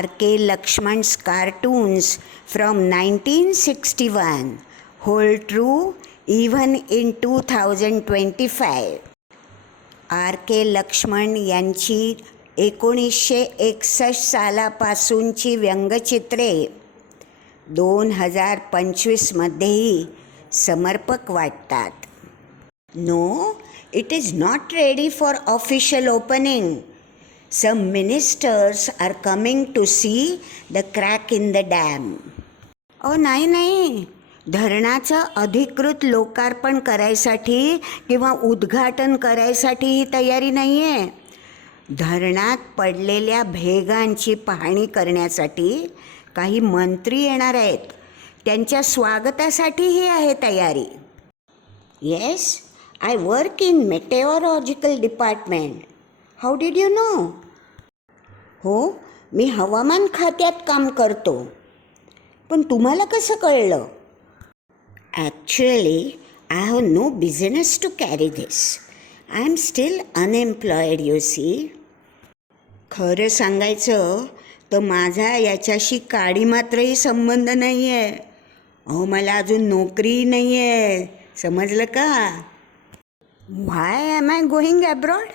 R.K. Lakshman's cartoons from 1961 hold true even in 2025. R.K. Laxman यांची 1961 सालापासूनची व्यंगचित्रे 2025मध्येही समर्पक वाटतात. No, it is not ready for official opening. Some ministers are coming to see the crack in the dam. नाही, धरणाचं अधिकृत लोकार्पण करायसाठी किंवा उद्घाटन करायसाठी ही तयारी नाही आहे. धरणात पडलेल्या भेगांची पाहणी करण्यासाठी काही मंत्री येणार आहेत. त्यांच्या स्वागतासाठी ही आहे तयारी. Yes, I work in meteorological department. How did you know? हो, मी हवामान खात्यात काम करतो. पण तुम्हाला कसं कळलं? Actually, I have no business to carry this. I am still unemployed, you see. खरं सांगायचं तर माझा याच्याशी काडी मात्रही संबंध नाही आहे. मला अजून नोकरी नाही आहे. समजलं का? Why am I going abroad?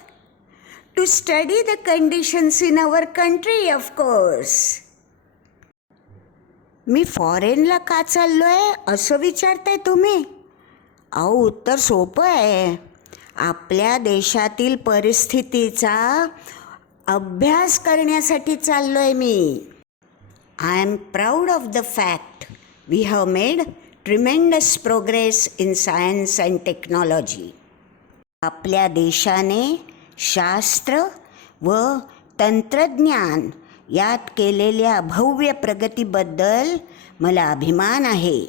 To study the conditions in our country, of course. मी फॉरेनला का चाललोय असं विचारताय तुम्ही? उत्तर सोपं आहे. आपल्या देशातील परिस्थितीचा अभ्यास करण्यासाठी चाललोय मी. I am proud of the fact we have made tremendous progress in science and technology. आपल्या देशाने शास्त्र व तंत्रज्ञान यात केलेल्या भव्य प्रगतीबद्दल मला अभिमान आहे.